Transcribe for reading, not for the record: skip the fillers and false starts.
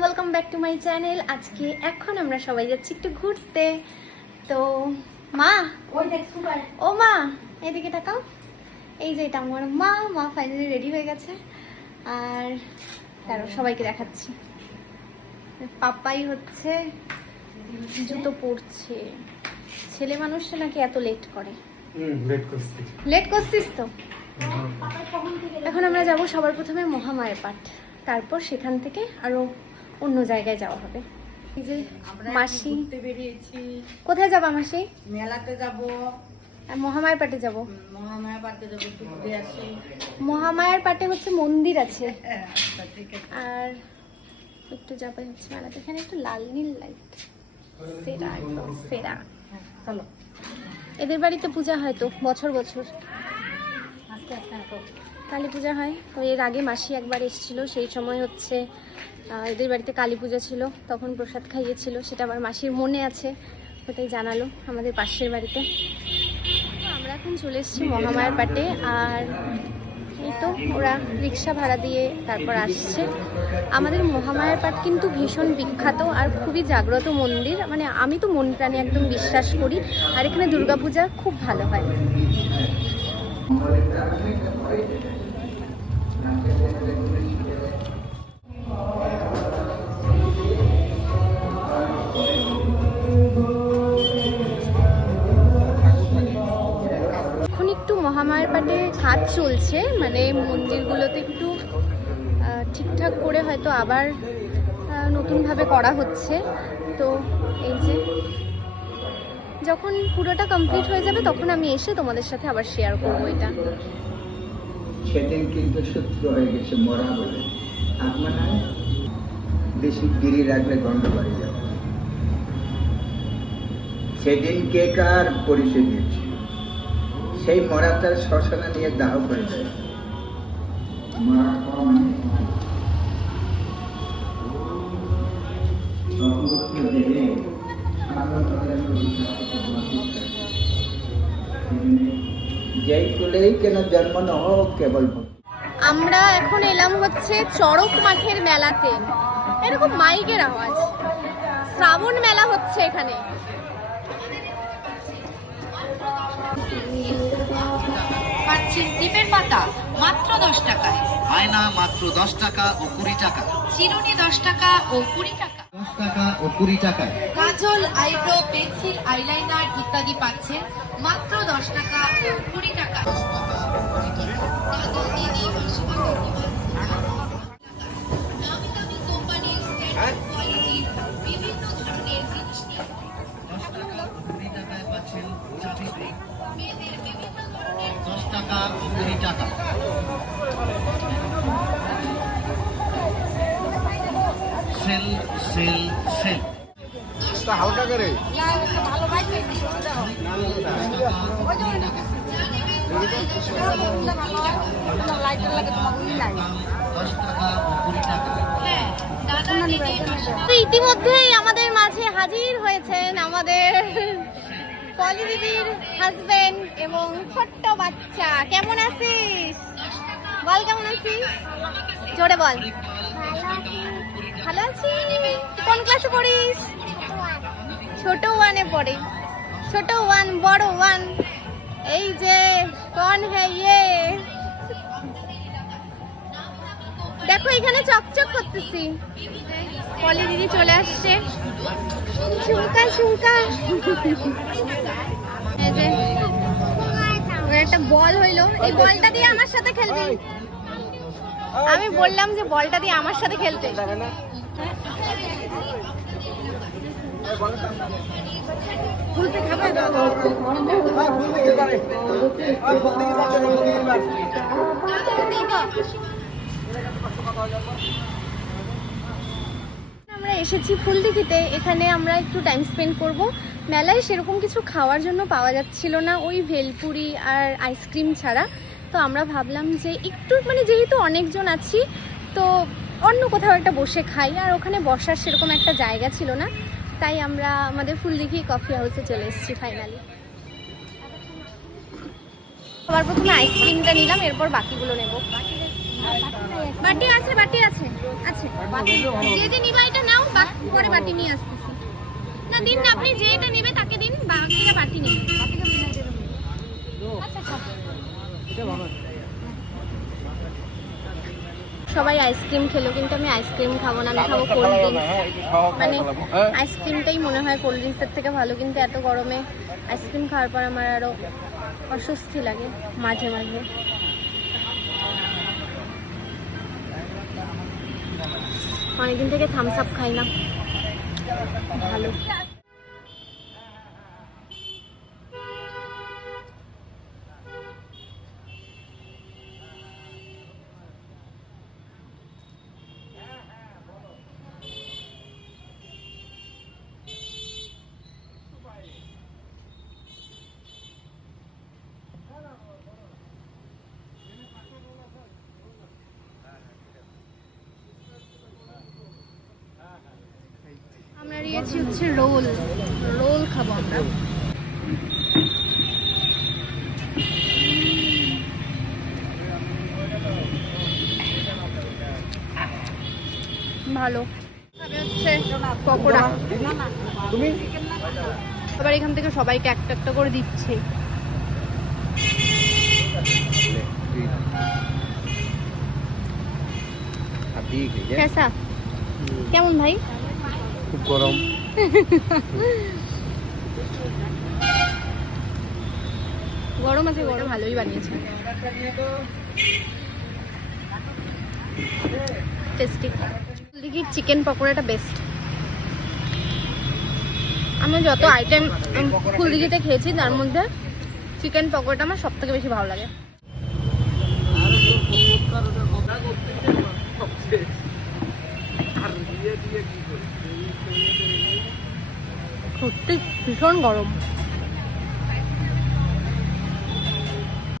Welcome back to my channel. আজকে এখন আমরা সবাই যাচ্ছি একটু ঘুরতে। তো মা, ও মা এদিকে তাকাও। এই যে এটা আমার মা ফাইনালি রেডি হয়ে গেছে। আর তারও সবাইকে দেখাচ্ছি। পাপাই হচ্ছে জুতো পরছে। ছেলে মানুষটা নাকি এত লেট করে। লেট করছিস তো। এখন আমরা যাব সবার প্রথমে মহামায়ের পাট, তারপর সেখান থেকে আরো অন্য জায়গায় যাওয়া হবে। এই যে মাসি বেরিয়েছি। কোথায় যাবা মাসি? মেলাতে যাব, আর মহামায়ের পাটে যাব। মহামায়া পার্কে যাব, একটু ঘুরে আসি। মহামায়ের পাটে হচ্ছে মন্দির আছে, আচ্ছা, ঠিক আছে। আর একটু যাবে হচ্ছে মেলাতে। এখানে একটু লাল নীল লাইট, সেরা একদম সেরা। চলো। এদের বাড়িতে পূজা হয় তো বছর বছর, আচ্ছা আচ্ছা, কালী পূজা হয়। তো এর আগে মাসি একবার এসেছিল, সেই সময় হচ্ছে এদের বাড়িতে কালী পূজা ছিল, তখন প্রসাদ খাইয়েছিল, সেটা আমার মাসির মনে আছে। ওটাই জানালো আমাদের পাশের বাড়িতে। আমরা এখন চলে এসেছি মহামায়ার পাটে। আর এই তো ওরা রিক্সা ভাড়া দিয়ে তারপর আসছে। আমাদের মহামায়ার পাট কিন্তু ভীষণ বিখ্যাত আর খুবই জাগ্রত মন্দির, মানে আমি তো মন প্রাণে একদম বিশ্বাস করি। আর এখানে দুর্গাপূজা খুব ভালো হয়। এখন একটু মহামায়ার পাটে কাজ চলছে, মানে মন্দিরগুলোতে একটু ঠিকঠাক করে হয়তো আবার নতুনভাবে করা হচ্ছে। তো এই যে যখন পুরোটা কমপ্লিট হয়ে যাবে তখন আমি এসে তোমাদের সাথে আবার শেয়ার করবো এটা। সেদিন কিন্তু সূত্র হয়ে গেছে মরা বলে। আত্মা নাই, বেশি গিরি রাখলে গন্ধ বাড়ি যাবে। সেদিন কে কার পরিচয় দিয়েছে, সেই মরা তার শ্মশানে নিয়ে দাহ করে দেয়। যেই কুলেই কেন জন্ম ন হোক কেবল। আমরা এখন এলাম হচ্ছে চড়ক মাঠের মেলাতে। এরকম মাইকের আওয়াজ। শ্রাবণ মেলা হচ্ছে এখানে। পাচ্ছেন টিপের পাতা মাত্র 10 টাকায়, আয়না মাত্র 10 টাকা ও 20 টাকা, চিরুনি 10 টাকা ও 20 টাকা, 10 টাকা ও 20 টাকায়। কাজল, আইব্রো, পেন্সিল, আইলাইনার ইত্যাদি পাচ্ছেন মাত্র 10 টাকা ও 20 টাকা। নামি দামি কোম্পানির স্ট্যান্ডার্ড কোয়ালিটির বিভিন্ন ধরনের জিনিস নিয়ে 10 টাকা ও 20 টাকায় পাচ্ছেন চাবি ব্রেক, মেয়েদের বিভিন্ন ধরনের 10 টাকা ও 20 টাকা। Sale sale sale. হালকা করে তো ইতিমধ্যেই আমাদের মাঝে হাজির হয়েছেন আমাদের পলি দিদির হাজবেন্ড এবং ছোট্ট বাচ্চা। কেমন আছিস? বল কেমন আছিস, জোরে বল। ভালো আছি। কোন ক্লাসে পড়িস? ছোট ওয়ানে পড়ে। ছোট ওয়ান, বড় ওয়ান। এই যে কোন হ্যাঁ ইয়ে, দেখো এখানে চকচক করতেছি। পলি দিদি চলে আসছে। চুমকা চুমকা। এই যে ওর একটা বল হইলো, এই বলটা দিয়ে আমার সাথে খেলবি। আমি বললাম যে বলটা দিয়ে আমার সাথে খেলতে। আমরা এসেছি ফুলদিঘিতে। এখানে আমরা একটু টাইম স্পেন্ড করব। মেলায় সেরকম কিছু খাওয়ার জন্য পাওয়া যাচ্ছিল না, ওই ভেলপুরি আর আইসক্রিম ছাড়া। তো আমরা ভাবলাম যে একটু মানে যেহেতু অনেকজন আছি তো অন্য কোথাও একটা বসে খাই, আর ওখানে বসার সেরকম একটা জায়গা ছিল না, তাই আমরা আমাদের ফুলদিঘি কফি হাউসে চলে এসেছি ফাইনালি। সবার প্রথমে আইসক্রিমটা নিলাম, এরপর বাকিগুলো নেব। বাটি আছে, বাটি আছে, আছে। যে যে নিবা এটা পরে বাটি নিয়ে আসতেছি। না দিন না, আপনি যেটা নেবে তাকে দিন, বাকিটা বাটি নিন। সবাই আইসক্রিম খেলো, কিন্তু আমি আইসক্রিম খাবো না, আমি খাবো কোল্ড ড্রিঙ্কস। মানে আইসক্রিমটাই মনে হয় কোল্ড ড্রিঙ্কসের থেকে ভালো, কিন্তু এত গরমে আইসক্রিম খাওয়ার পর আমার আরও অস্বস্তি লাগে মাঝে মাঝে। অনেকদিন থেকে থামস আপ খাই না, ভালো। আমরা নিয়েছি হচ্ছে রোল, রোল খাবো আমরা। ভালো হচ্ছে পকোড়া। আবার এখান থেকে সবাইকে একটা একটা করে দিচ্ছে। কেসা কেমন ভাই? খুব গরম। গরম আছে, গরম ভালোই বানিয়েছে, টেস্টি। দেখি চিকেন পকোড়াটা বেস্ট। আমি যত আইটেম ফুলদিঘিতে খেয়েছি তার মধ্যে চিকেন পকোড়াটা আমার সব থেকে বেশি ভালো লাগে। সত্যি ভীষণ গরম।